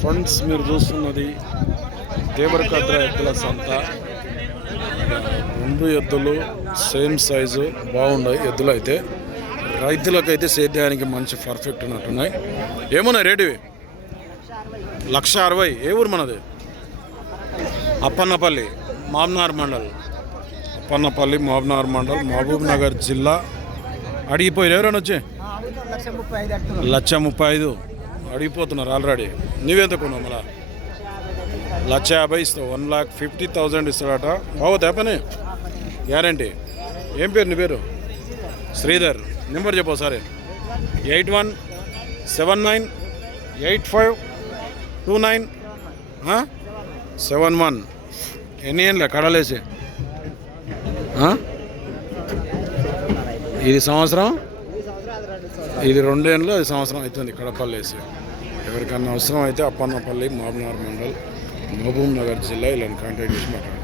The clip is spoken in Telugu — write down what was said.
ఫ్రెండ్స్ మీరు చూస్తున్నది దేవరకద్ర ఎద్దుల సంత. రెండు ఎద్దులు సేమ్ సైజు బాగున్నాయి ఎద్దులు అయితే. రైతులకైతే సేద్యానికి మంచి పర్ఫెక్ట్ ఉన్నట్టున్నాయి. ఏమున్నాయి రేటువి లక్ష అరవై. ఏ ఊరు మనది? అప్పన్నపల్లి మామ్నార్ మండల్. అప్పన్నపల్లి మహబూబ్నగర్ మండల్ మహబూబ్ నగర్ జిల్లా. అడిగిపోయి ఎవరైనా వచ్చి? లక్ష ముప్పై ఐదు. అడిగిపోతున్నారు ఆల్రెడీ. నువ్వెంత కొన్నావు మళ్ళా? లక్ష యాభై ఇస్తావు వన్ లాక్ ఫిఫ్టీ థౌజండ్ ఇస్తాడట. బాగుతా తేపనే గ్యారంటీ. ఏం పేరు నీ పేరు? శ్రీధర్. నెంబర్ చెప్పు సరే eight one seven nine eight five two nine seven one. ఎన్ని ఏళ్ళ కడలేసి? ఇది సంవత్సరం? ఇది రెండేళ్ళు అది సంవత్సరం అవుతుంది కడపలేసి. ఎవరికన్నా అవసరం అయితే అప్పన్నపల్లి మహబూబ్నగర్ మండల్ మహబూబ్ నగర్ జిల్లా ఇలా కాంటాక్ట్ చేసి మాట్లాడండి